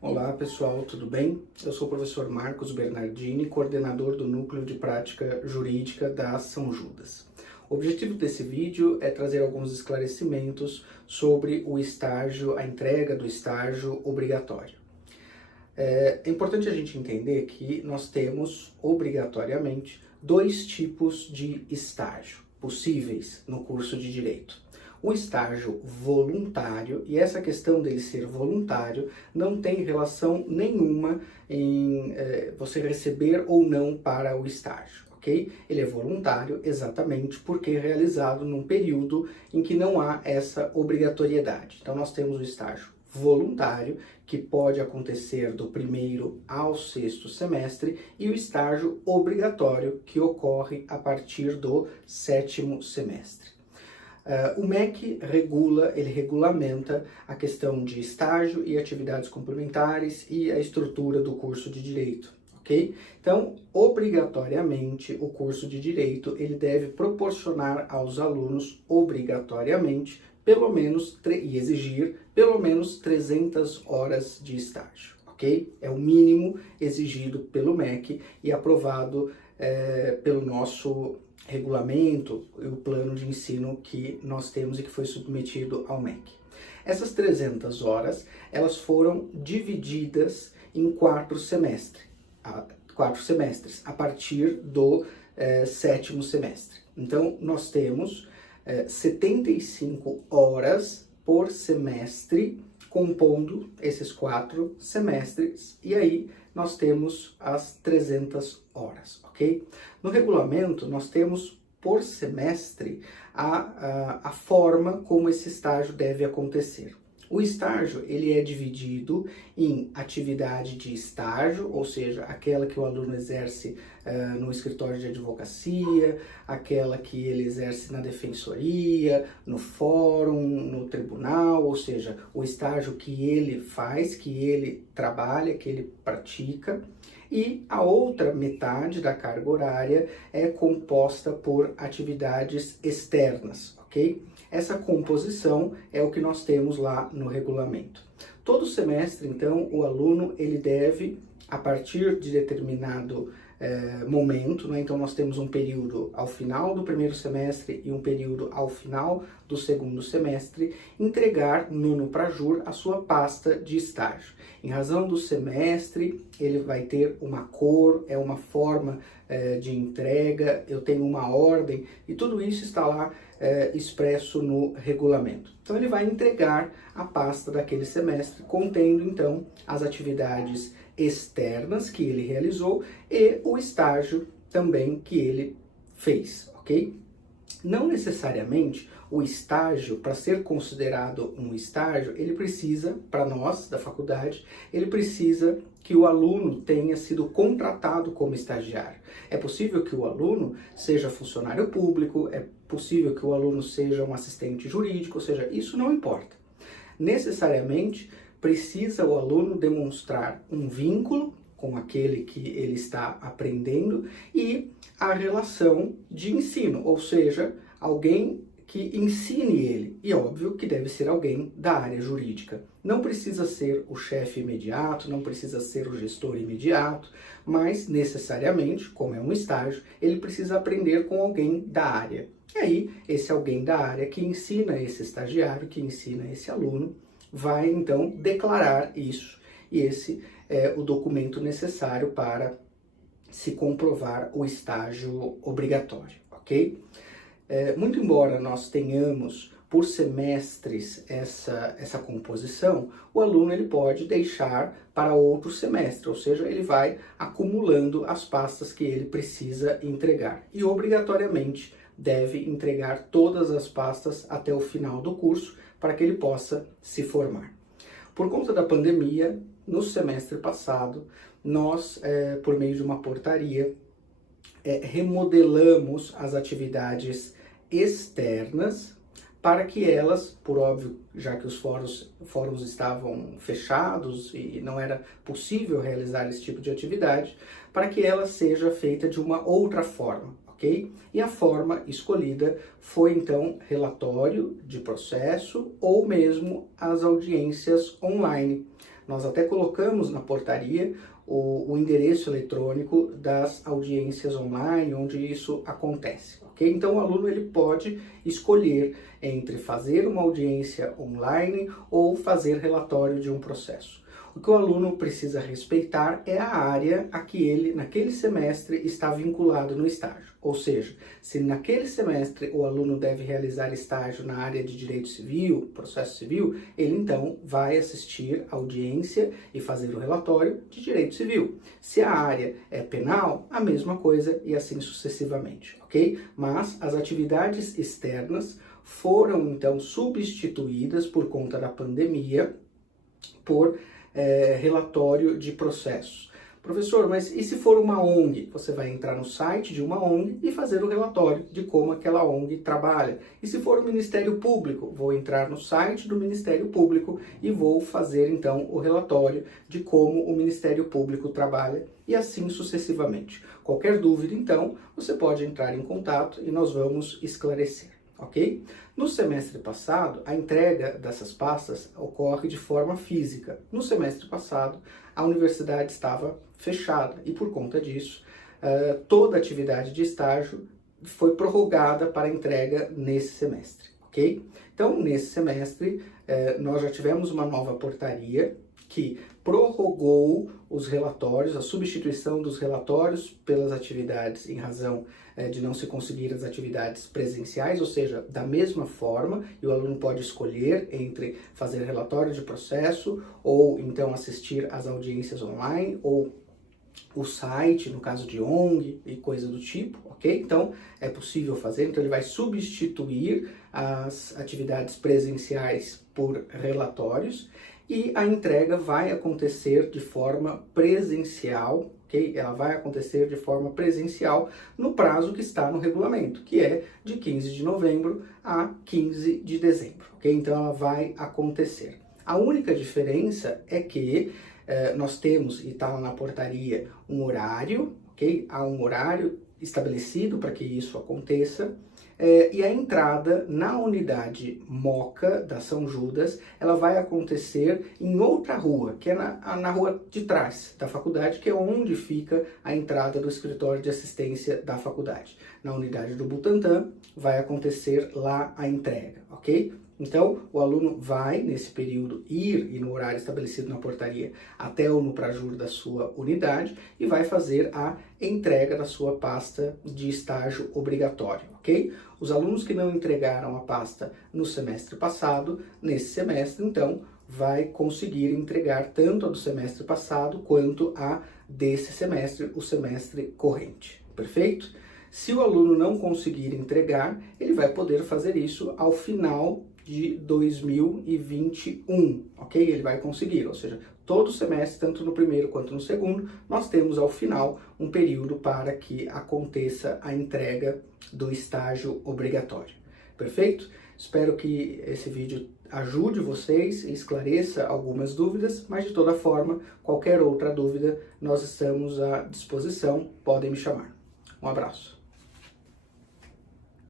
Olá pessoal, tudo bem? Eu sou o professor Marcos Bernardini, coordenador do Núcleo de Prática Jurídica da São Judas. O objetivo desse vídeo é trazer alguns esclarecimentos sobre o estágio, a entrega do estágio obrigatório. É importante a gente entender que nós temos, obrigatoriamente, dois tipos de estágio possíveis no curso de Direito. O estágio voluntário, e essa questão dele ser voluntário não tem relação nenhuma em você receber ou não para o estágio, ok? Ele é voluntário exatamente porque é realizado num período em que não há essa obrigatoriedade. Então nós temos o estágio voluntário, que pode acontecer do primeiro ao sexto semestre, e o estágio obrigatório, que ocorre a partir do sétimo semestre. O MEC regulamenta a questão de estágio e atividades complementares e a estrutura do curso de Direito, ok? Então, obrigatoriamente, o curso de Direito, ele deve proporcionar aos alunos, obrigatoriamente, e exigir pelo menos 300 horas de estágio, ok? É o mínimo exigido pelo MEC e aprovado pelo nosso regulamento e o plano de ensino que nós temos e que foi submetido ao MEC. Essas 300 horas, elas foram divididas em 4 semestres, a partir do sétimo semestre. Então, nós temos 75 horas por semestre, compondo esses 4 semestres, e aí nós temos as 300 horas, ok? No regulamento, nós temos por semestre a forma como esse estágio deve acontecer. O estágio, ele é dividido em atividade de estágio, ou seja, aquela que o aluno exerce no escritório de advocacia, aquela que ele exerce na defensoria, no fórum, no tribunal, ou seja, o estágio que ele faz, que ele trabalha, que ele pratica. E a outra metade da carga horária é composta por atividades externas, ok? Essa composição é o que nós temos lá no regulamento. Todo semestre, então, o aluno ele deve, a partir de determinado momento, né? Então nós temos um período ao final do primeiro semestre e um período ao final do segundo semestre, entregar no Nuprajur a sua pasta de estágio. Em razão do semestre, ele vai ter uma cor, uma forma de entrega, eu tenho uma ordem, e tudo isso está lá expresso no regulamento. Então ele vai entregar a pasta daquele semestre, contendo então as atividades externas que ele realizou e o estágio também que ele fez, ok? Não necessariamente o estágio, para ser considerado um estágio, ele precisa, para nós da faculdade, ele precisa que o aluno tenha sido contratado como estagiário. É possível que o aluno seja funcionário público, é possível que o aluno seja um assistente jurídico, ou seja, isso não importa. Necessariamente, precisa o aluno demonstrar um vínculo com aquele que ele está aprendendo e a relação de ensino, ou seja, alguém que ensine ele. E óbvio que deve ser alguém da área jurídica. Não precisa ser o chefe imediato, não precisa ser o gestor imediato, mas necessariamente, como é um estágio, ele precisa aprender com alguém da área. E aí, esse alguém da área que ensina esse estagiário, que ensina esse aluno, vai então declarar isso, e esse é o documento necessário para se comprovar o estágio obrigatório, ok? Muito embora nós tenhamos por semestres essa composição, o aluno ele pode deixar para outro semestre, ou seja, ele vai acumulando as pastas que ele precisa entregar, e obrigatoriamente deve entregar todas as pastas até o final do curso, para que ele possa se formar. Por conta da pandemia, no semestre passado, nós, por meio de uma portaria, remodelamos as atividades externas para que elas, por óbvio, já que os fóruns estavam fechados e não era possível realizar esse tipo de atividade, para que ela seja feita de uma outra forma. Ok? E a forma escolhida foi, então, relatório de processo ou mesmo as audiências online, Nós até colocamos na portaria o endereço eletrônico das audiências online, onde isso acontece, ok? Então o aluno ele pode escolher entre fazer uma audiência online ou fazer relatório de um processo. O que o aluno precisa respeitar é a área a que ele, naquele semestre, está vinculado no estágio. Ou seja, se naquele semestre o aluno deve realizar estágio na área de direito civil, processo civil, ele então vai assistir a audiência e fazer o relatório de direito civil. Se a área é penal, a mesma coisa e assim sucessivamente, ok? Mas as atividades externas foram então substituídas por conta da pandemia por relatório de processos. Professor, mas e se for uma ONG? Você vai entrar no site de uma ONG e fazer o relatório de como aquela ONG trabalha. E se for o Ministério Público? Vou entrar no site do Ministério Público e vou fazer então o relatório de como o Ministério Público trabalha e assim sucessivamente. Qualquer dúvida então, você pode entrar em contato e nós vamos esclarecer. Ok? No semestre passado, a entrega dessas pastas ocorre de forma física. No semestre passado, a universidade estava fechada e, por conta disso, toda a atividade de estágio foi prorrogada para entrega nesse semestre. Ok? Então, nesse semestre, nós já tivemos uma nova portaria que prorrogou os relatórios, a substituição dos relatórios pelas atividades em razão de não se conseguir as atividades presenciais, ou seja, da mesma forma, e o aluno pode escolher entre fazer relatório de processo ou então assistir às audiências online ou o site, no caso de ONG e coisa do tipo, ok? Então, é possível fazer, então ele vai substituir as atividades presenciais por relatórios e a entrega vai acontecer de forma presencial, ok? Ela vai acontecer de forma presencial no prazo que está no regulamento, que é de 15 de novembro a 15 de dezembro, ok? Então, ela vai acontecer. A única diferença é que nós temos, e está lá na portaria, um horário, ok? Há um horário estabelecido para que isso aconteça, e a entrada na unidade Moca da São Judas, ela vai acontecer em outra rua, que é na rua de trás da faculdade, que é onde fica a entrada do escritório de assistência da faculdade. Na unidade do Butantã, vai acontecer lá a entrega, ok? Então, o aluno vai, nesse período, ir e no horário estabelecido na portaria até o Nuprajur da sua unidade e vai fazer a entrega da sua pasta de estágio obrigatório, ok? Os alunos que não entregaram a pasta no semestre passado, nesse semestre, então, vai conseguir entregar tanto a do semestre passado quanto a desse semestre, o semestre corrente, perfeito? Se o aluno não conseguir entregar, ele vai poder fazer isso ao final de 2021, ok? Ele vai conseguir, ou seja, todo semestre, tanto no primeiro quanto no segundo, nós temos ao final um período para que aconteça a entrega do estágio obrigatório. Perfeito? Espero que esse vídeo ajude vocês e esclareça algumas dúvidas, mas de toda forma, qualquer outra dúvida, nós estamos à disposição, podem me chamar. Um abraço.